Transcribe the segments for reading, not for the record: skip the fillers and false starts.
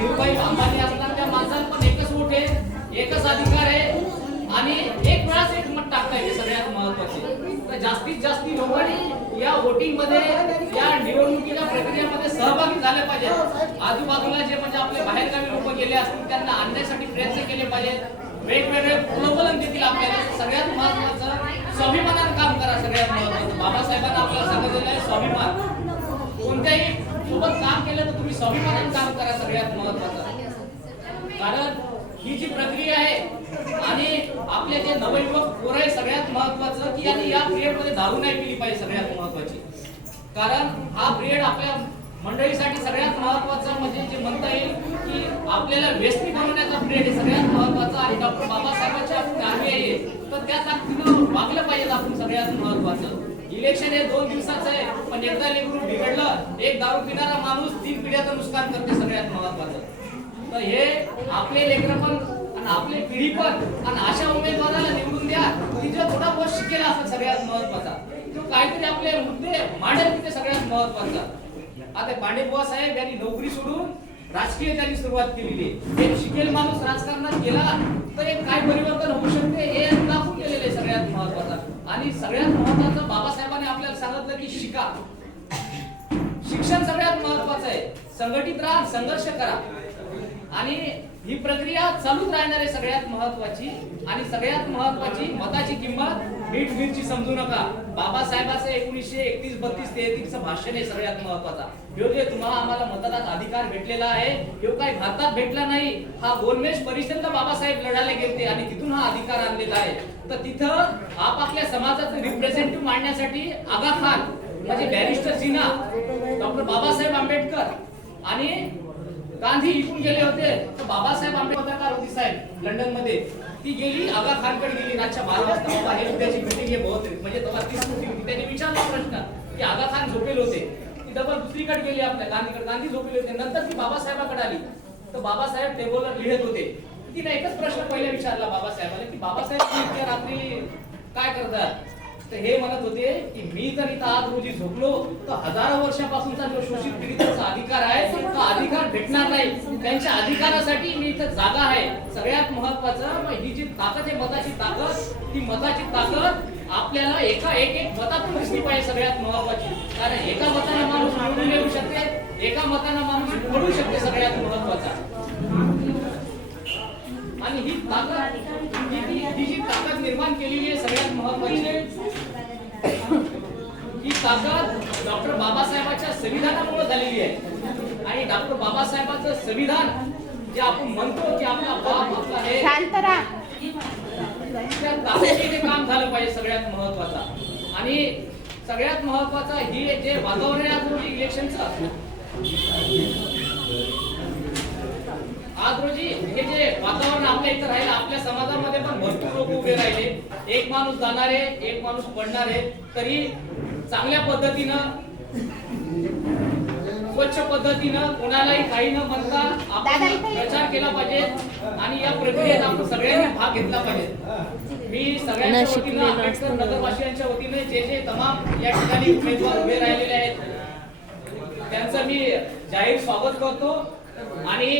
धीरूभाई अंबानी असणाऱ्या माणसाला पण एकच वोट आहे, एकच अधिकार आहे आणि एक वेळाच एक मत टाकता येते सगळ्यात महत्वाचे. तर जास्तीत जास्त लोकांनी या वोटिंग मध्ये या निवडणुकीच्या प्रक्रियेमध्ये सहभागी झाले पाहिजे. आजूबाजूला जे म्हणजे आपले बाहेरगावी लोक गेले असतील त्यांना आणण्यासाठी प्रयत्न केले पाहिजेत. वेगवेगळे प्रलोभन देतील आपल्याला. सगळ्यात महत्वाचं स्वाभिमानानं काम करा. सगळ्यात महत्वाचं बाबासाहेबांना आपल्याला सांगितलेलं आहे स्वाभिमान. कोणत्याही सोबत काम केलं तर तुम्ही स्वाभिमानानं काम करा. सगळ्यात महत्वाचं कारण ही जी प्रक्रिया आहे आणि आपले जे नवयुवक पोरं आहे सगळ्यात महत्वाचं की यांनी या पिरियड मध्ये दारू नाही पिली पाहिजे. सगळ्यात महत्वाची कारण हा पिरियड आपल्या मंडळीसाठी सगळ्यात महत्वाचं म्हणजे जे म्हणता येईल की आपल्याला व्यसनी बनवण्याचा पिरियड आहे सगळ्यात महत्वाचा. आणि डॉक्टर बाबासाहेबांची आपण आर्मी आहे तर त्या ताकदीनं वागलं पाहिजे आपण. सगळ्यात महत्वाचं इलेक्शन हे 2 दिवसाचं आहे पण एकदा लेकरू बिघडलं एक दारू पिणारा माणूस 3 पिढ्याचं नुकसान करते. सगळ्यात महत्वाचं तर हे आपले लेकरं पण आणि आपली पिढी पण आणि अशा उमेदवाराला निवडून द्या की जो थोडा बहुत शिकेल असं. सगळ्यात महत्वाचा जो काहीतरी आपले मुद्दे मांडेल तिथे सगळ्यात महत्वाचा. आता पांडेबुवा साहेब यांनी नोकरी सोडून राजकीय त्यांनी सुरुवात केलेली आहे. एक शिकेल माणूस राजकारणात गेला तर एक काय परिवर्तन होऊ शकते हे दाखवून गेलेले आहे. सगळ्यात महत्वाचा आणि सगळ्यात महत्वाचं बाबासाहेबांनी आपल्याला सांगितलं की शिका. शिक्षण सगळ्यात महत्वाचं आहे. संघटित राहा, संघर्ष करा आणि ही प्रक्रिया चालूच राहणार आहे. सगळ्यात महत्वाची आणि सगळ्यात महत्वाची मताची किंमत मीठ मिरची समजू नका. बाबासाहेबांचं 1931, 32, 33 भाषण आहे सगळ्यात महत्वाचा. हे जे तुम्हाला आम्हाला मतदान अधिकार भेटलेला आहे हे काही भारतात भेटला नाही. हा गोलमेज परिषदेला बाबासाहेब लढायला गेले आणि तिथून हा अधिकार आणलेला आहे. तर तिथं आपापल्या समाजाचं रिप्रेझेंटेटिव्ह मांडण्यासाठी आगा खान म्हणजे बॅरिस्टर जीना, डॉक्टर बाबासाहेब आंबेडकर आणि गांधी इकडून गेले होते. तर बाबासाहेब आंबेडकर होती साहेब लंडन मध्ये. ती गेली आगा खानकडे गेली रातच्या 12 वाजता. बाबा हे उद्याची मीटिंग आहे बहुत म्हणजे तेव्हा 30 होती. त्यांनी विचारला प्रश्न की आगा खान झोपेल होते. ती डबल दुसरीकडे गेली आपल्या गांधीकडे. गांधी झोपेल होते. नंतर ती बाबासाहेबाकडे आली तर बाबासाहेब टेबलवर लिहित होते. तिने एकच प्रश्न पहिला विचारला बाबासाहेबाला की बाबासाहेब तुम्ही इतक्या रात्री काय करतात. तर हे म्हणत होते की मी तर इथं आज रोजी झोपलो तर हजारो वर्षापासूनचा जो शोषित पीडितांचा अधिकार आहे तो अधिकार भेटणार नाही. त्यांच्या अधिकारासाठी मी इथं जागा आहे. सगळ्यात महत्वाचं ही जी ताकद आहे मताची ताकद, ती मताची ताकद आपल्याला एक मतातून दिसली पाहिजे. सगळ्यात महत्वाची कारण एका मताने माणूस निवडून येऊ शकते, एका मताने माणूस पडू शकते. सगळ्यात महत्वाचा आणि ही ताकद ही जी ताकद निर्माण केलेली आहे सगळ्यात महत्वाची ही ताकद डॉक्टर बाबासाहेबांच्या संविधानामुळे झालेली आहे. आणि डॉक्टर बाबासाहेबांचं संविधान जे आपण म्हणतो की आपला बाप आपला हे त्या ताकदीने काम झालं पाहिजे. सगळ्यात महत्वाचा आणि सगळ्यात महत्वाचा ही जे वातावरण आहे इलेक्शनचं आज रोजी हे जे वातावरण आपल्या इथं राहिलं आपल्या समाजामध्ये पण भरपूर लोक उभे राहिले. एक माणूस जाणारे एक माणूस पडणारे तरी चांगल्या पद्धतीनं स्वच्छ पद्धतीनं कोणालाही काही न म्हणता आपण प्रचार केला पाहिजे आणि या प्रक्रियेत आपण सगळ्यांनी भाग घेतला पाहिजे. मी सगळ्यांच्या वतीनं आंबेडकर नगरवासियांच्या वतीने जे तमाम या ठिकाणी उमेदवार उभे राहिलेले आहेत त्यांचं मी जाहीर स्वागत करतो. आणि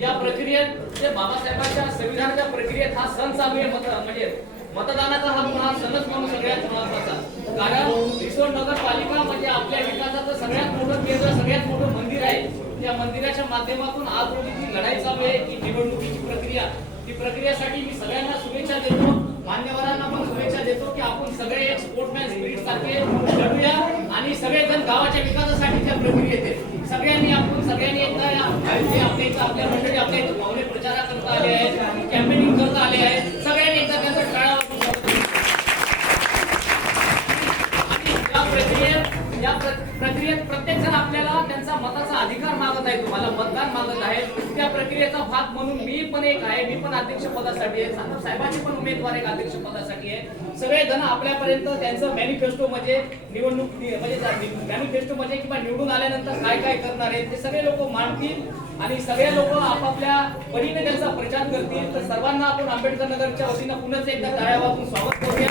या प्रक्रियेत जे बाबासाहेबांच्या संविधानाच्या प्रक्रियेत हा सण चालू आहे म्हणजे मतदानाचा हा सणच म्हणून सगळ्यात महत्वाचा. कारण रिसोड नगरपालिका म्हणजे आपल्या विकासाचं सगळ्यात मोठं केंद्र सगळ्यात मोठं मंदिर आहे. त्या मंदिराच्या माध्यमातून आज रोजी जी लढाई चालू आहे की निवडणुकीची प्रक्रिया ती प्रक्रियेसाठी मी सगळ्यांना शुभेच्छा देतो. मान्यवरांना पण शुभेच्छा देतो की आपण सगळे एक स्पोर्टमॅन स्पिरिट सारखे लढूया आणि सगळेजण गावाच्या विकासासाठी त्या प्रक्रियेत आहेत. सगळ्यांनी एकदा आपल्या इथं आपल्या मंडळी आपल्या इथं पाहुणे प्रचार करता आले आहेत, कॅम्पेनिंग करता आले आहेत. सगळ्यांनी एकदा त्यांचा टाळा या प्रक्रियेत प्रत्येक जण आपल्याला त्यांचा मताचा अधिकार मागत आहे. तुम्हाला मतदान मागत आहे. त्या प्रक्रियेचा भाग म्हणून मी पण एक आहे. मी पण अध्यक्ष पदासाठी आहे. साहेब साहेबांचे पण उमेदवार एक अध्यक्ष पदासाठी आहे. सगळे जण आपल्यापर्यंत त्यांचं मॅनिफेस्टो म्हणजे निवडणूक म्हणजे मॅनिफेस्टो म्हणजे किंवा निवडून आल्यानंतर काय काय करणार आहेत ते सगळे लोक मांडतील आणि सगळे लोक आपापल्या परीने त्यांचा प्रचार करतील. तर सर्वांना आपण आंबेडकर नगरच्या वतीनं पुन्हा एकदा टाळ्या वाजवून स्वागत करूया.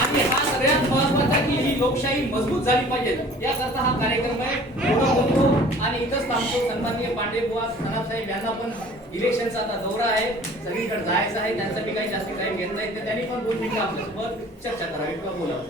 आणि हा सगळ्यात महत्वाचा की ही लोकशाही मजबूत झाली पाहिजे याकरता हा कार्यक्रम आहे. आणि इथं आमचे सन्माननीय पांडे बुवा खराब साहेब यांना पण इलेक्शनचा आता दौरा आहे, सगळीकडे जायचं आहे, त्यांचा काही जास्त टाइम घेत नाही, तर त्यांनी पण 2 मिनिटं आपल्यासोबत चर्चा करावी किंवा बोलावं.